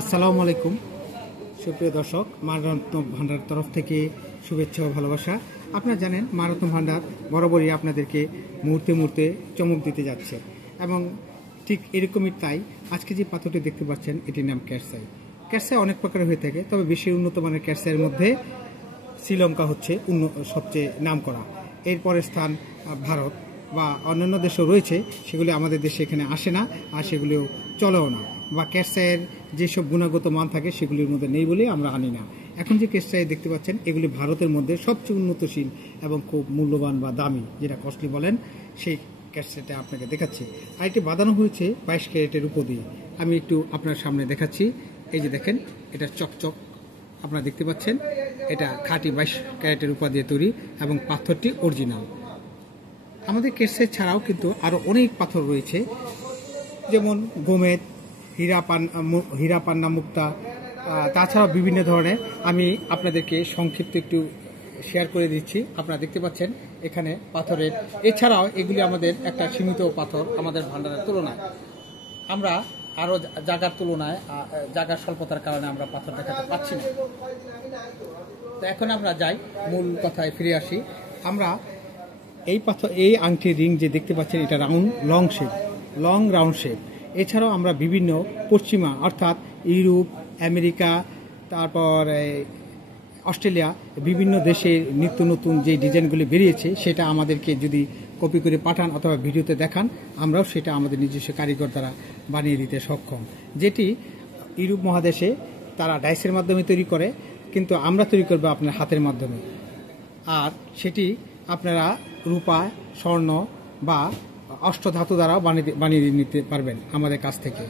আসসালামু আলাইকুম সুপ্রিয় দর্শক, মা রত্ন ভান্ডার তরফ থেকে শুভেচ্ছা ও ভালোবাসা। আপনারা জানেন মা রত্ন ভান্ডার বরাবরই আপনাদেরকে মুহূর্তে মুহূর্তে চমক দিতে যাচ্ছে এবং ঠিক এরকমই তাই আজকে যে পাথরটি দেখতে পাচ্ছেন এটির নাম ক্যাটসাই। ক্যাটসাই অনেক প্রকারের হয়ে থাকে, তবে বেশি উন্নত মানের ক্যাটসাইয়ের মধ্যে শ্রীলঙ্কা হচ্ছে সবচেয়ে নামকরা। এরপরের স্থান ভারত বা অন্যান্য দেশও রয়েছে, সেগুলি আমাদের দেশে এখানে আসে না আর সেগুলিও চলেও না, বা ক্যাটসাইয়ের যেসব গুণগত মান থাকে সেগুলির মধ্যে নেই বলে আমরা আনি না। এখন যে ক্যাটসাই দেখতে পাচ্ছেন এগুলি ভারতের মধ্যে সবচেয়ে উন্নতশীল এবং খুব মূল্যবান বা দামি, যেটা কস্টলি বলেন, সেই ক্যাটসাইটা আপনাকে দেখাচ্ছি। আর এটি বাঁধানো হয়েছে 22 ক্যারেটের উপর দিয়ে। আমি একটু আপনার সামনে দেখাচ্ছি। এই যে দেখেন, এটা চকচক আপনারা দেখতে পাচ্ছেন, এটা খাঁটি 22 ক্যারেটের উপর দিয়ে তৈরি এবং পাথরটি অরিজিনাল। আমাদের ক্যাটসাই ছাড়াও কিন্তু আরও অনেক পাথর রয়েছে, যেমন গোমেদ, হীরা পান্না মুক্তা, তাছাড়াও বিভিন্ন ধরনের। আমি আপনাদেরকে সংক্ষিপ্ত একটু শেয়ার করে দিচ্ছি। আপনারা দেখতে পাচ্ছেন এখানে পাথরের, এছাড়াও এগুলি আমাদের একটা সীমিত পাথর। আমাদের ভান্ডারের তুলনায় আমরা আরও জায়গার তুলনায় জায়গার স্বল্পতার কারণে আমরা পাথর দেখাতে পাচ্ছি না। তো এখন আমরা যাই, মূল কথায় ফিরে আসি। আমরা এই পাথর, এই আংটির রিং যে দেখতে পাচ্ছেন, এটা লং রাউন্ড শেপ। এছাড়াও আমরা বিভিন্ন পশ্চিমা অর্থাৎ ইউরোপ, আমেরিকা, তারপর অস্ট্রেলিয়া, বিভিন্ন দেশের নিত্য নতুন যে ডিজাইনগুলি বেরিয়েছে সেটা আমাদেরকে যদি কপি করে পাঠান অথবা ভিডিওতে দেখান, আমরাও সেটা আমাদের নিজস্ব কারিগর দ্বারা বানিয়ে দিতে সক্ষম। যেটি ইউরোপ মহাদেশে তারা ডাইসের মাধ্যমে তৈরি করে, কিন্তু আমরা তৈরি করবো আপনার হাতের মাধ্যমে। আর সেটি আপনারা রূপা, স্বর্ণ বা অষ্টধাতু দ্বারা বানিয়ে নিতে পারবেন আমাদের কাছ থেকে।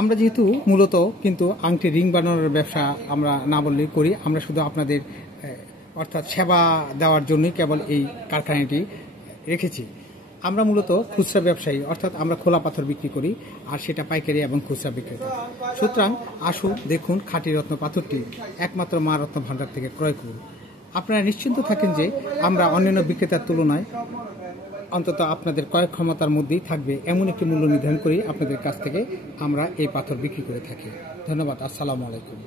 আমরা যেহেতু মূলত কিন্তু আংটি রিং বানানোর ব্যবসা আমরা না বললেই করি, আমরা শুধু আপনাদের অর্থাৎ সেবা দেওয়ার জন্যই কেবল এই কারখানাটি রেখেছি। আমরা মূলত খুচরা ব্যবসায়ী, অর্থাৎ আমরা খোলা পাথর বিক্রি করি, আর সেটা পাইকারি এবং খুচরা বিক্রেতা। সুতরাং আসুন, দেখুন খাঁটি রত্ন পাথরটি একমাত্র মা রত্ন ভান্ডার থেকে ক্রয় করুন। আপনারা নিশ্চিন্ত থাকেন যে আমরা অন্যান্য বিক্রেতার তুলনায় অন্তত আপনাদের ক্রয় ক্ষমতার মধ্যেই থাকবে এমন একটি মূল্য নির্ধারণ করি আপনাদের কাছ থেকে আমরা এই পাথর বিক্রি করে থাকি। ধন্যবাদ। আসসালামু আলাইকুম।